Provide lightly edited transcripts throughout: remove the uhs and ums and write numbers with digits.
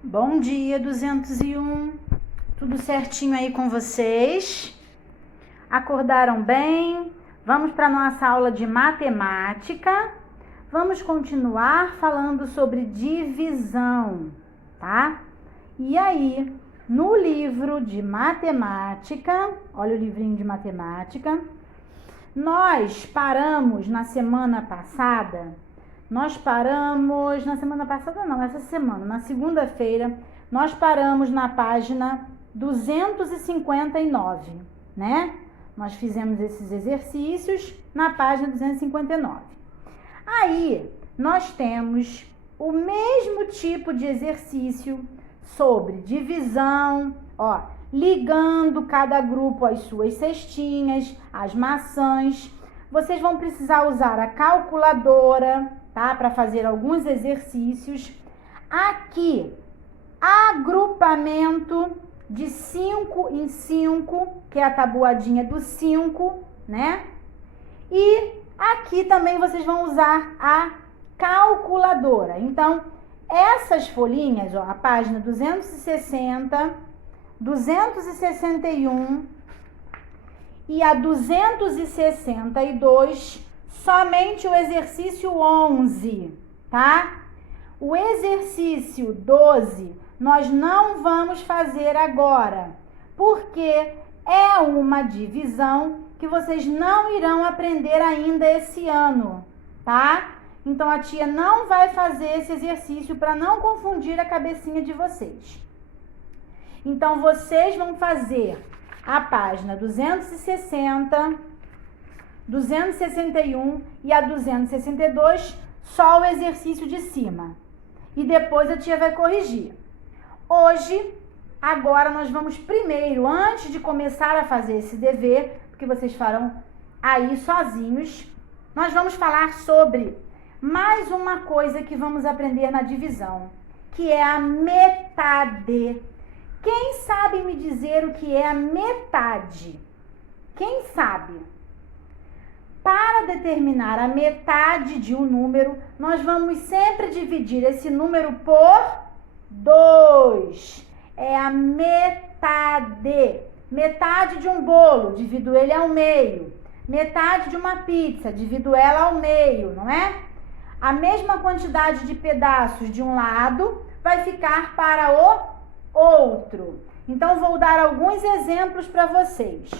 Bom dia, 201. Tudo certinho aí com vocês? Acordaram bem? Vamos para a nossa aula de matemática. Vamos continuar falando sobre divisão, tá? E aí, no livro de matemática, olha o livrinho de matemática, nós paramos na semana passada. Essa semana, na segunda-feira, nós paramos na página 259, né? Nós fizemos esses exercícios na página 259. Aí, nós temos o mesmo tipo de exercício sobre divisão, ó, ligando cada grupo às suas cestinhas, às maçãs. Vocês vão precisar usar a calculadora, tá? Para fazer alguns exercícios. Aqui, agrupamento de 5 em 5, que é a tabuadinha do 5, né? E aqui também vocês vão usar a calculadora. Então, essas folhinhas, ó, a página 260, 261 e a 262, somente o exercício 11, tá? O exercício 12 nós não vamos fazer agora, porque é uma divisão que vocês não irão aprender ainda esse ano, tá? Então a tia não vai fazer esse exercício para não confundir a cabecinha de vocês. Então vocês vão fazer a página 260, 261 e a 262, só o exercício de cima. E depois a tia vai corrigir. Hoje, agora nós vamos primeiro, antes de começar a fazer esse dever, porque vocês farão aí sozinhos, nós vamos falar sobre mais uma coisa que vamos aprender na divisão, que é a metade. Quem sabe me dizer o que é a metade? Quem sabe? Para determinar a metade de um número, nós vamos sempre dividir esse número por 2. É a metade. Metade de um bolo, divido ele ao meio. Metade de uma pizza, divido ela ao meio, não é? A mesma quantidade de pedaços de um lado vai ficar para o outro. Então, vou dar alguns exemplos para vocês.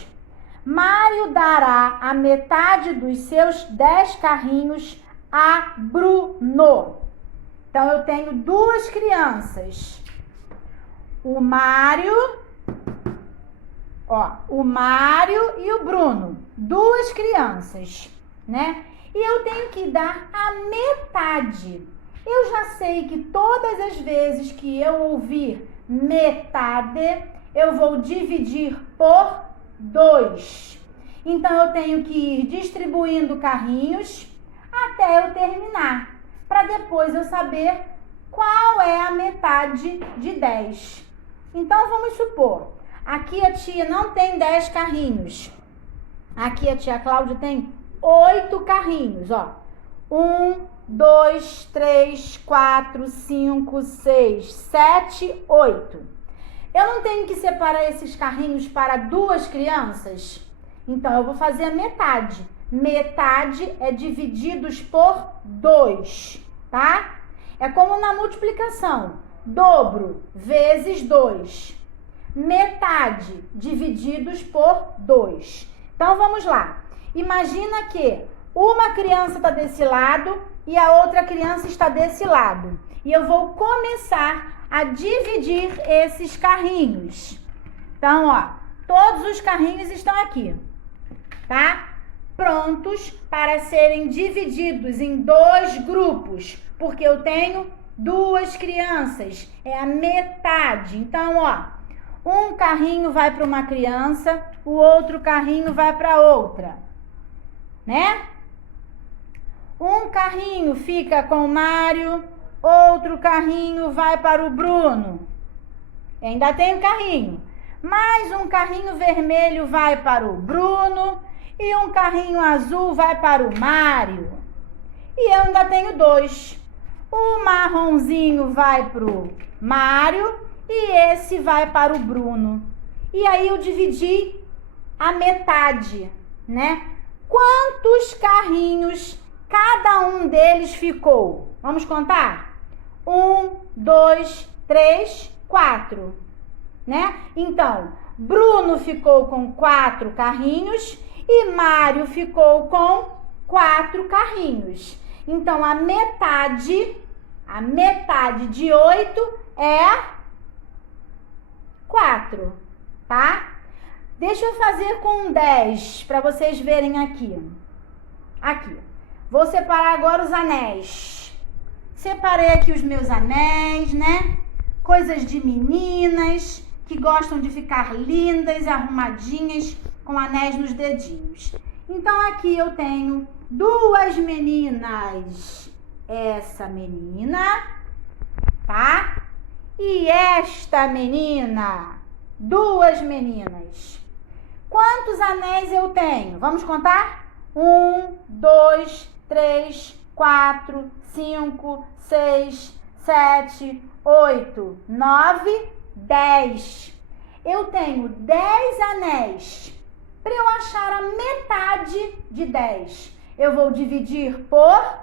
Mário dará a metade dos seus 10 carrinhos a Bruno. Então, eu tenho duas crianças. O Mário e o Bruno. Duas crianças, né? E eu tenho que dar a metade. Eu já sei que todas as vezes que eu ouvir metade, eu vou dividir por 2. Então, eu tenho que ir distribuindo carrinhos até eu terminar, para depois eu saber qual é a metade de 10. Então, vamos supor, aqui a tia não tem 10 carrinhos. Aqui a tia Cláudia tem 8 carrinhos, ó. 1, 2, 3, 4, 5, 6, 7, 8. Eu não tenho que separar esses carrinhos para duas crianças? Então, eu vou fazer a metade. Metade é divididos por 2, tá? É como na multiplicação. Dobro vezes 2. Metade divididos por 2. Então, vamos lá. Imagina que uma criança está desse lado e a outra criança está desse lado. E eu vou começar a dividir esses carrinhos. Então, ó, todos os carrinhos estão aqui, tá? Prontos para serem divididos em 2 grupos, porque eu tenho duas crianças, é a metade. Então, ó, um carrinho vai para uma criança, o outro carrinho vai para outra, né? Um carrinho fica com o Mário, outro carrinho vai para o Bruno. Ainda tem um carrinho. Mais um carrinho vermelho vai para o Bruno e um carrinho azul vai para o Mário. E eu ainda tenho 2. O marronzinho vai pro Mário e esse vai para o Bruno. E aí eu dividi a metade, né? Quantos carrinhos cada um deles ficou? Vamos contar? 1, 2, 3, 4, né? Então, Bruno ficou com 4 carrinhos e Mário ficou com 4 carrinhos. Então, a metade de 8 é 4, tá? Deixa eu fazer com 10 para vocês verem aqui. Aqui. Vou separar agora os anéis. Separei aqui os meus anéis, né? Coisas de meninas que gostam de ficar lindas e arrumadinhas com anéis nos dedinhos. Então aqui eu tenho 2 meninas. Essa menina, tá? E esta menina. 2 meninas. Quantos anéis eu tenho? Vamos contar? 1, 2, 3, 4, 5, 6, 7, 8, 9, 10. Eu tenho 10 anéis. Para eu achar a metade de 10, eu vou dividir por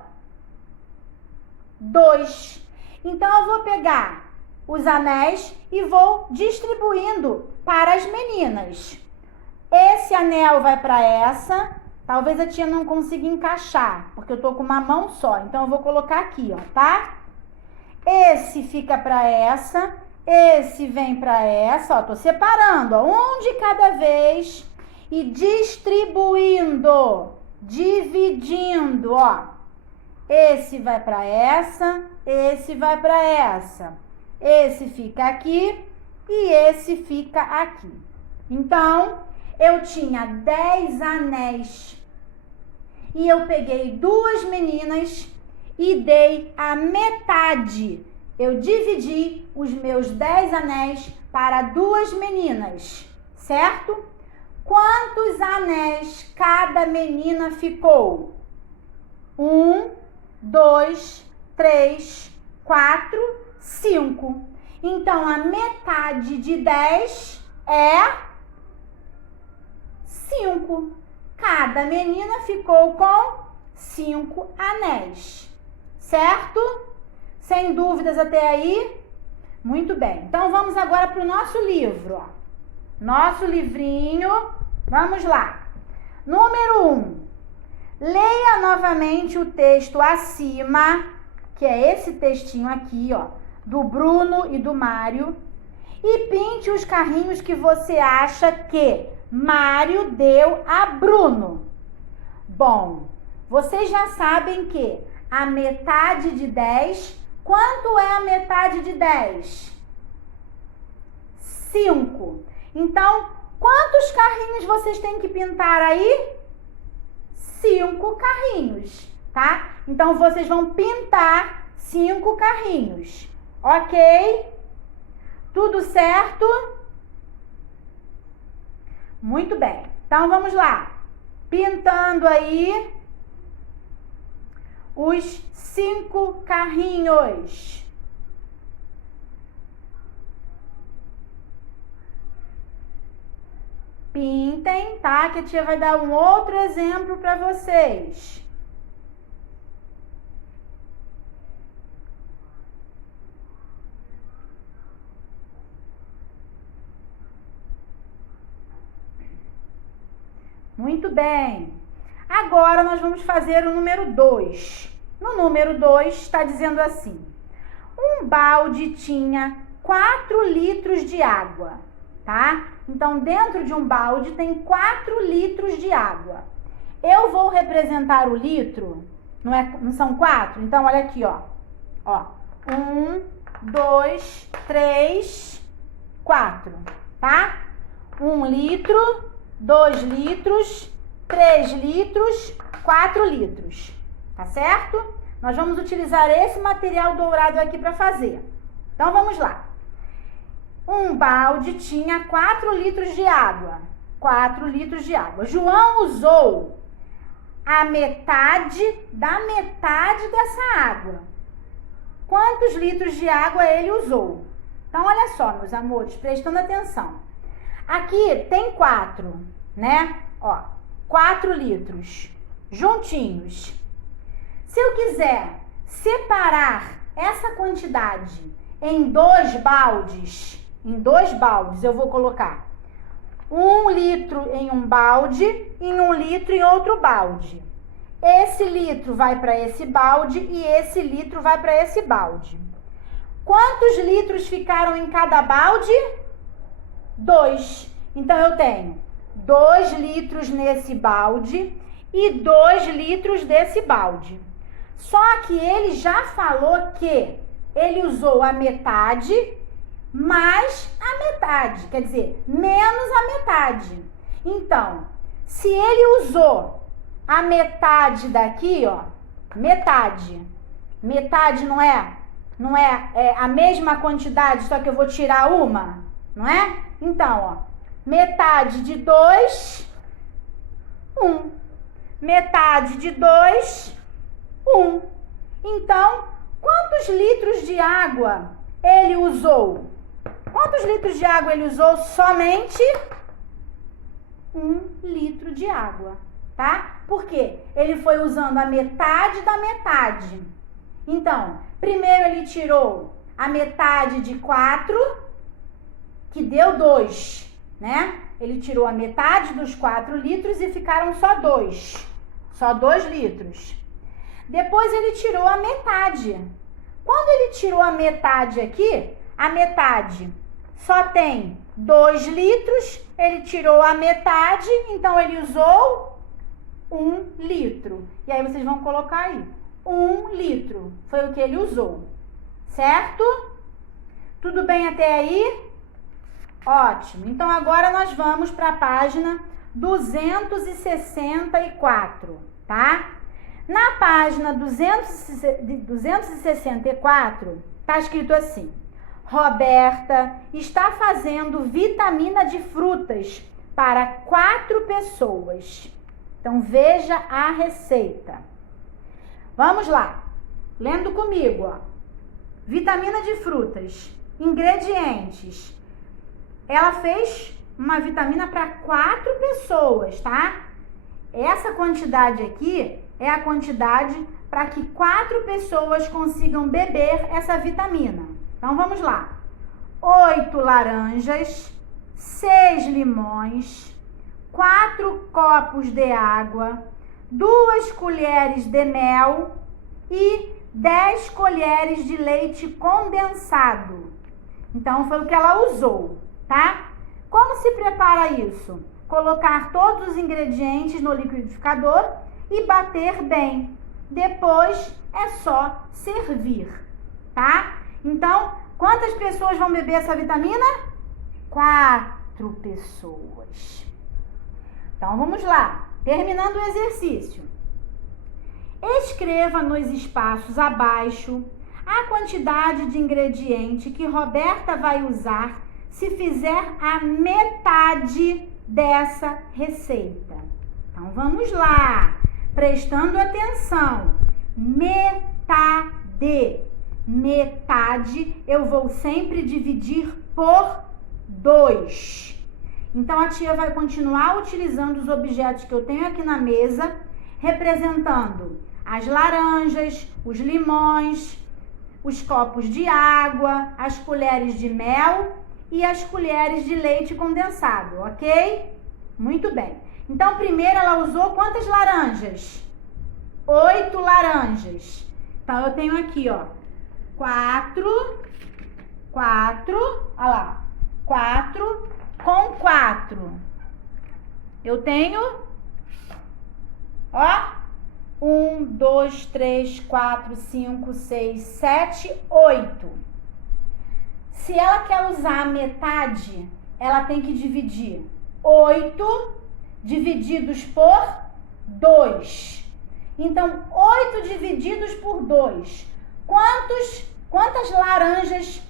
2. Então, eu vou pegar os anéis e vou distribuindo para as meninas. Esse anel vai para essa. Talvez a tia não consiga encaixar, porque eu tô com uma mão só. Então, eu vou colocar aqui, ó, tá? Esse fica para essa. Esse vem para essa, ó. Tô separando, ó, um de cada vez e distribuindo, dividindo, ó. Esse vai para essa, esse vai para essa. Esse fica aqui e esse fica aqui. Então, eu tinha 10 anéis e eu peguei 2 meninas e dei a metade. Eu dividi os meus 10 anéis para 2 meninas, certo? Quantos anéis cada menina ficou? 1, 2, 3, 4, 5. Então, a metade de 10 é 5. Cada menina ficou com 5 anéis, certo? Sem dúvidas até aí? Muito bem. Então, vamos agora para o nosso livro, ó. Nosso livrinho. Vamos lá. Número 1. Leia novamente o texto acima, que é esse textinho aqui, ó, do Bruno e do Mário, e pinte os carrinhos que você acha que Mário deu a Bruno. Bom, vocês já sabem que a metade de 10, quanto é a metade de 10? 5. Então, quantos carrinhos vocês têm que pintar aí? 5 carrinhos, tá? Então, vocês vão pintar 5 carrinhos, ok? Tudo certo? Muito bem. Então, vamos lá. Pintando aí os 5 carrinhos. Pintem, tá? Que a tia vai dar um outro exemplo para vocês. Muito bem. Agora nós vamos fazer o número 2. No número 2 está dizendo assim: um balde tinha 4 litros de água, tá? Então, dentro de um balde tem 4 litros de água. Eu vou representar o litro, não são 4? Então, olha aqui, ó. 1, 2, 3, 4, tá? 1 litro, 2 litros, 3 litros, 4 litros, tá certo? Nós vamos utilizar esse material dourado aqui para fazer. Então, vamos lá. Um balde tinha 4 litros de água. 4 litros de água. João usou a metade da metade dessa água. quantos litros de água ele usou. Então, olha só, meus amores, prestando atenção. Aqui tem 4, né? Ó, 4 litros juntinhos. Se eu quiser separar essa quantidade em 2 baldes, eu vou colocar 1 litro em um balde e 1 litro em outro balde. Esse litro vai para esse balde e esse litro vai para esse balde. Quantos litros ficaram em cada balde? 2. Então, eu tenho 2 litros nesse balde e 2 litros desse balde. Só que ele já falou que ele usou a metade mais a metade, quer dizer, menos a metade. Então, se ele usou a metade daqui, ó, metade não é a mesma quantidade, só que eu vou tirar uma, não é? Então, ó, metade de 2, 1. Metade de 2, 1. Então, quantos litros de água ele usou? Quantos litros de água ele usou? Somente 1 litro de água, tá? Porque ele foi usando a metade da metade. Então, primeiro ele tirou a metade de 4, que deu 2, né? Ele tirou a metade dos 4 litros e ficaram só 2. Só 2 litros. Depois ele tirou a metade. Quando ele tirou a metade aqui, a metade só tem 2 litros, ele tirou a metade, então ele usou 1 litro. E aí vocês vão colocar aí, 1 litro foi o que ele usou, certo? Tudo bem até aí? Ótimo. Então agora nós vamos para a página 264, tá? Na página 264, tá escrito assim: Roberta está fazendo vitamina de frutas para 4 pessoas. Então, veja a receita. Vamos lá. Lendo comigo, ó. Vitamina de frutas. Ingredientes. Ela fez uma vitamina para 4 pessoas, tá? Essa quantidade aqui é a quantidade para que 4 pessoas consigam beber essa vitamina. Então, vamos lá. 8 laranjas, 6 limões, 4 copos de água, 2 colheres de mel e 10 colheres de leite condensado. Então, foi o que ela usou, tá? Como se prepara isso? Colocar todos os ingredientes no liquidificador e bater bem. Depois, é só servir, tá? Então, quantas pessoas vão beber essa vitamina? 4 pessoas. Então, vamos lá. Terminando o exercício. Escreva nos espaços abaixo a quantidade de ingrediente que Roberta vai usar se fizer a metade dessa receita. Então, vamos lá. Prestando atenção. Metade. Metade eu vou sempre dividir por 2. Então, a tia vai continuar utilizando os objetos que eu tenho aqui na mesa, representando as laranjas, os limões, os copos de água, as colheres de mel e as colheres de leite condensado, ok? Muito bem. Então, primeiro ela usou quantas laranjas? 8 laranjas. Então, eu tenho aqui, ó, 4, olha lá, 4 com 4. Eu tenho, ó, 1, 2, 3, 4, 5, 6, 7, 8. Se ela quer usar a metade, ela tem que dividir 8 divididos por 2. Então, 8 divididos por 2. Quantas laranjas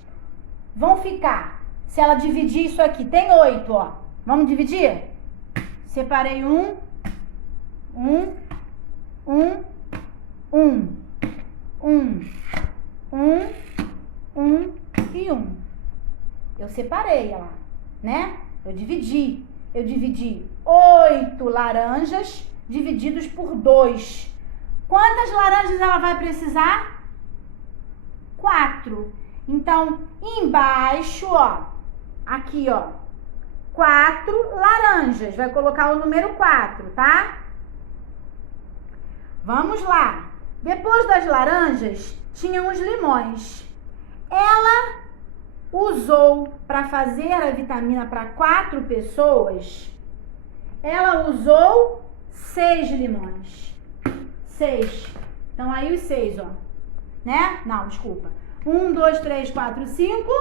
vão ficar? Se ela dividir isso aqui, tem 8, ó. Vamos dividir? Separei 1. 1 e 1. Eu separei ela, né? Eu dividi 8 laranjas divididos por 2. Quantas laranjas ela vai precisar? 4. Então, embaixo, ó, aqui, ó, 4 laranjas. Vai colocar o número 4, tá? Vamos lá. Depois das laranjas, tinham os limões. Ela usou para fazer a vitamina para 4 pessoas, ela usou 6 limões. 6. Então, aí os 6, ó. Né? Não, desculpa. 1, 2, 3, 4, 5,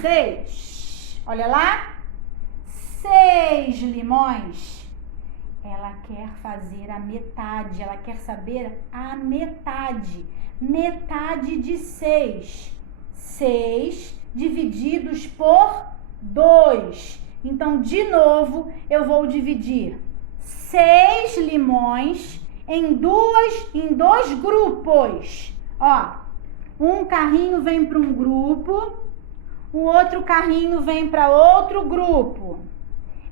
6. Olha lá. 6 limões. Ela quer fazer a metade. Ela quer saber a metade. Metade de 6. 6 divididos por 2. Então, de novo, eu vou dividir 6 limões em dois grupos. Ó, um carrinho vem para um grupo, o outro carrinho vem para outro grupo.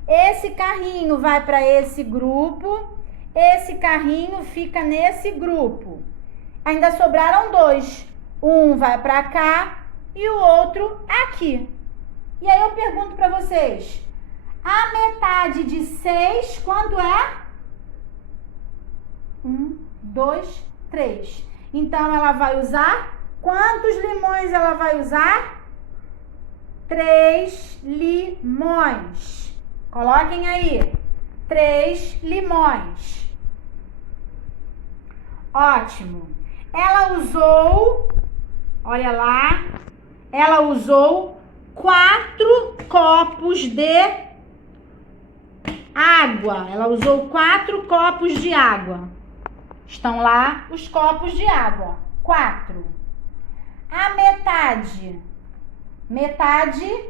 Esse carrinho vai para esse grupo, esse carrinho fica nesse grupo. Ainda sobraram 2. Um vai para cá e o outro aqui. E aí eu pergunto para vocês, a metade de 6 quanto é? 1, 2, 3. Então, ela vai usar, quantos limões ela vai usar? 3 limões. Coloquem aí, 3 limões. Ótimo. Ela usou, olha lá, ela usou 4 copos de água. Ela usou 4 copos de água. Estão lá os copos de água. 4. A metade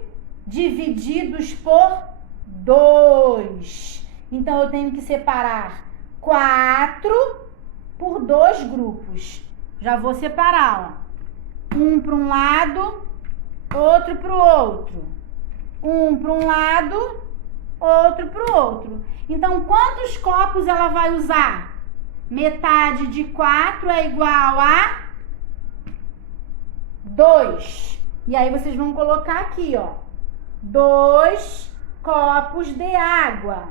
divididos por 2. Então, eu tenho que separar 4 por 2 grupos. Já vou separar, ó. Um para um lado, outro para o outro. Um para um lado, outro para o outro. Então, quantos copos ela vai usar? Metade de 4 é igual a 2. E aí, vocês vão colocar aqui, ó. 2 copos de água.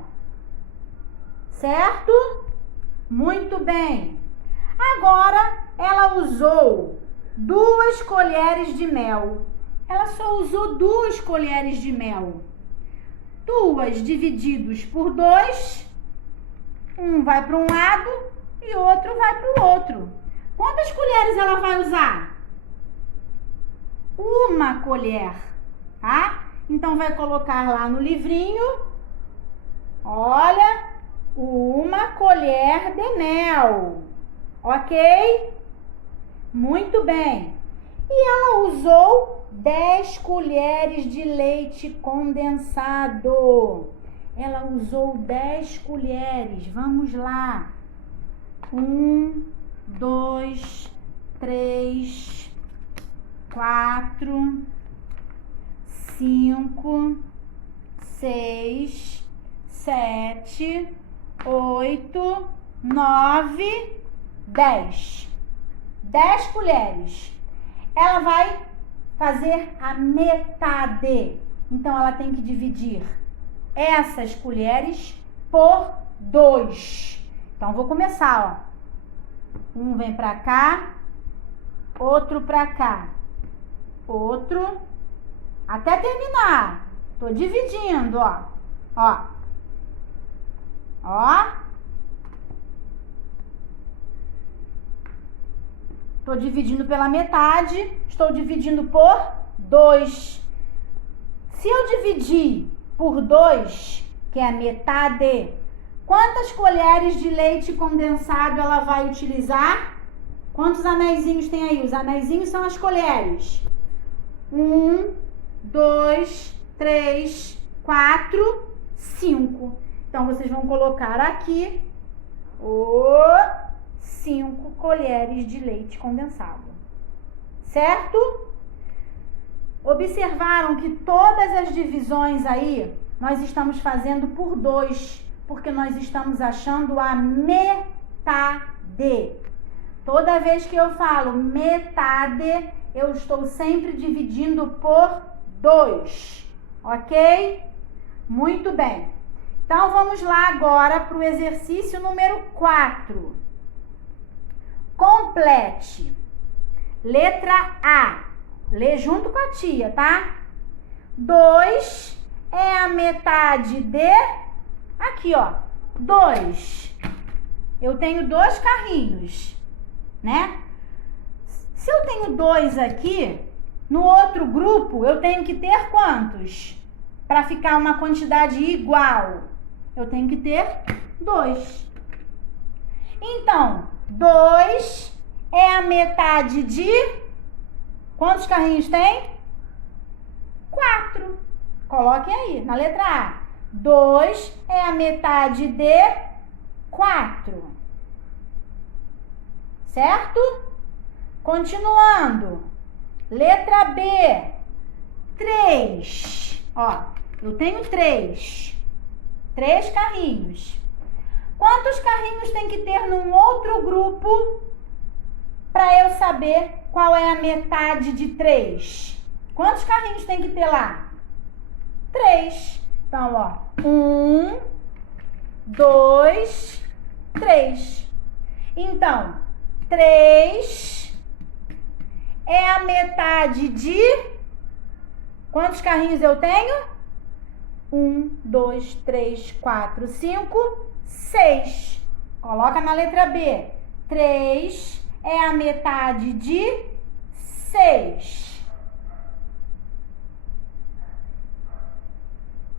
Certo? Muito bem. Agora, ela usou 2 colheres de mel. Ela só usou 2 colheres de mel. 2 divididos por 2. Um vai para um lado e outro vai para o outro. Quantas colheres ela vai usar? 1 colher, tá? Então, vai colocar lá no livrinho, olha, 1 colher de mel, ok? Muito bem. E ela usou 10 colheres de leite condensado. Ela usou 10 colheres. Vamos lá. 1, 2, 3, 4, 5, 6, 7, 8, 9, 10. 10 colheres. Ela vai fazer a metade. Então, ela tem que dividir essas colheres por 2. Então, vou começar, ó. Um vem pra cá, outro pra cá, outro, até terminar. Tô dividindo, ó. Ó. Ó. Tô dividindo pela metade, estou dividindo por 2. Se eu dividir por 2, que é a metade, quantas colheres de leite condensado ela vai utilizar? Quantos anéisinhos tem aí? Os anéisinhos são as colheres. 1, 2, 3, 4, 5. Então, vocês vão colocar aqui 5 colheres de leite condensado. certo? Observaram que todas as divisões aí nós estamos fazendo por 2, porque nós estamos achando a metade. Toda vez que eu falo metade, eu estou sempre dividindo por 2, ok? Muito bem. Então, vamos lá agora para o exercício número 4. Complete. Letra A. Lê junto com a tia, tá? 2 é a metade de... Aqui, ó. 2. Eu tenho 2 carrinhos, né? Se eu tenho 2 aqui, no outro grupo, eu tenho que ter quantos? Para ficar uma quantidade igual, eu tenho que ter 2. Então, 2 é a metade de... Quantos carrinhos tem? 4. Coloquem aí, na letra A. 2 é a metade de 4. Certo? Continuando. Letra B. 3. Ó, eu tenho 3. 3 carrinhos. Quantos carrinhos tem que ter num outro grupo para eu saber qual é a metade de 3? Quantos carrinhos tem que ter lá? 3. Então, ó, 1, 2, 3. Então, 3 é a metade de... Quantos carrinhos eu tenho? 1, 2, 3, 4, 5, 6. Coloca na letra B. 3 é a metade de 6.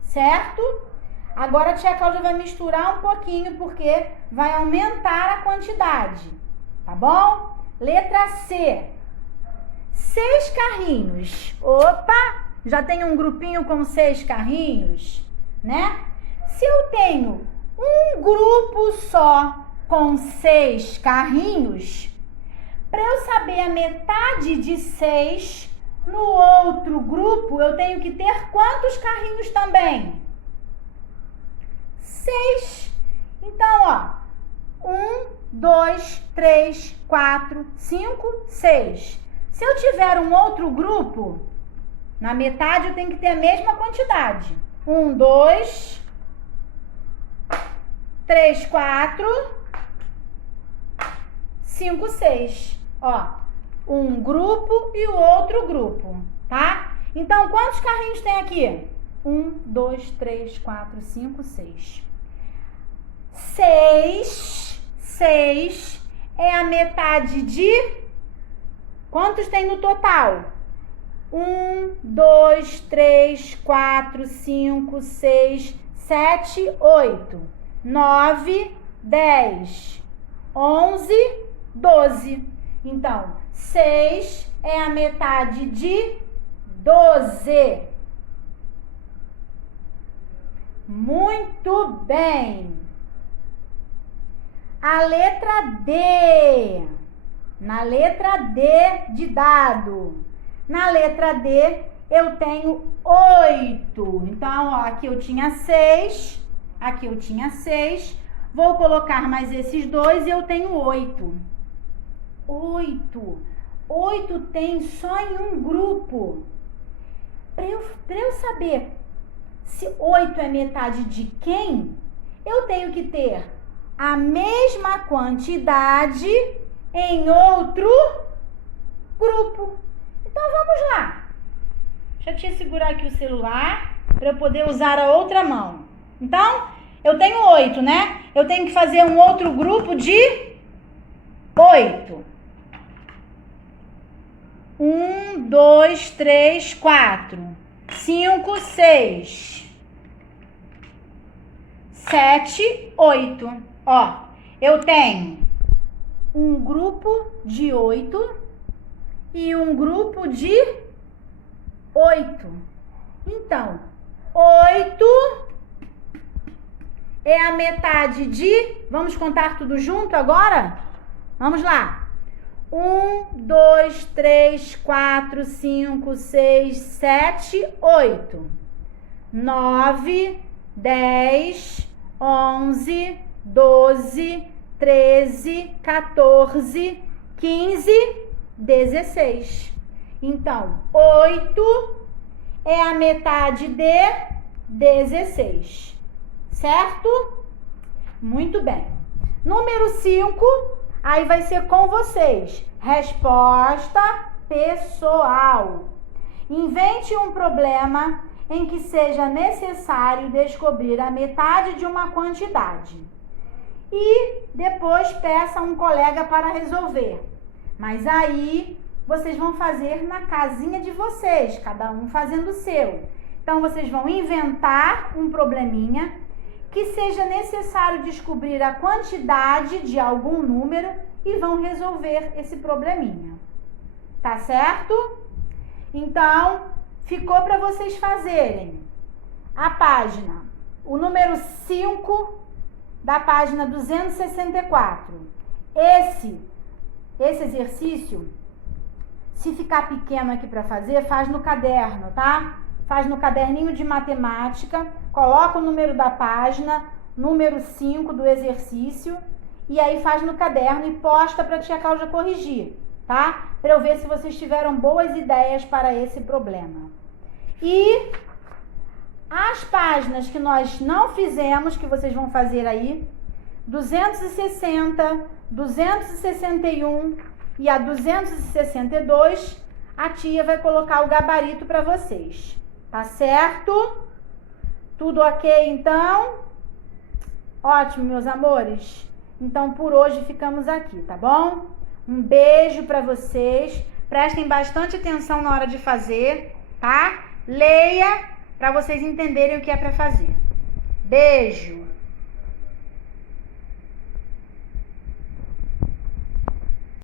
Certo? Agora a tia Cláudia vai misturar um pouquinho, porque vai aumentar a quantidade. Tá bom? Letra C. 6 carrinhos. Opa! Já tem um grupinho com 6 carrinhos, né? Se eu tenho um grupo só com 6 carrinhos, para eu saber a metade de 6, no outro grupo eu tenho que ter quantos carrinhos também? 6. Então, ó, 1, 2, 3, 4, 5, 6. Se eu tiver um outro grupo, na metade eu tenho que ter a mesma quantidade. 1, 2, 3, 4, 5, 6. Ó, um grupo e o outro grupo, tá? Então, quantos carrinhos tem aqui? 1, 2, 3, 4, 5, 6. 6 é a metade de... Quantos tem no total? 1, 2, 3, 4, 5, 6, 7, 8, 9, 10, 11, 12. Então, 6 é a metade de 12. Muito bem. A letra D. Na letra D de dado. Na letra D, eu tenho 8. Então, ó, aqui eu tinha 6. Aqui eu tinha 6. Vou colocar mais esses 2 e eu tenho 8. 8 tem só em um grupo. Para eu saber se 8 é metade de quem, eu tenho que ter a mesma quantidade em outro grupo. Então, vamos lá. Deixa eu te segurar aqui o celular para eu poder usar a outra mão. Então, eu tenho 8, né? Eu tenho que fazer um outro grupo de 8. 1, 2, 3, 4, 5, 6, 7, 8. Ó, eu tenho um grupo de 8 e um grupo de 8. Então, 8 é a metade de... Vamos contar tudo junto agora? Vamos lá. 1, 2, 3, 4, 5, 6, 7, 8, 9, 10, 11, 12, 13, 14, 15, 16. Então, 8 é a metade de 16, certo? Muito bem. Número 5, aí vai ser com vocês. Resposta pessoal. Invente um problema em que seja necessário descobrir a metade de uma quantidade. E depois peça a um colega para resolver. Mas aí vocês vão fazer na casinha de vocês, cada um fazendo o seu. Então vocês vão inventar um probleminha que seja necessário descobrir a quantidade de algum número e vão resolver esse probleminha. Tá certo? Então, ficou para vocês fazerem a página, o número 5 da página 264. Esse exercício, se ficar pequeno aqui para fazer, faz no caderno, tá? Faz no caderninho de matemática, coloca o número da página, número 5 do exercício, e aí faz no caderno e posta para a tia Cláudia corrigir, tá? Para eu ver se vocês tiveram boas ideias para esse problema. E as páginas que nós não fizemos, que vocês vão fazer aí, 260, 261 e a 262, a tia vai colocar o gabarito para vocês. Tá certo? Tudo ok, então? Ótimo, meus amores. Então, por hoje ficamos aqui, tá bom? Um beijo para vocês. Prestem bastante atenção na hora de fazer, tá? Leia para vocês entenderem o que é para fazer. Beijo!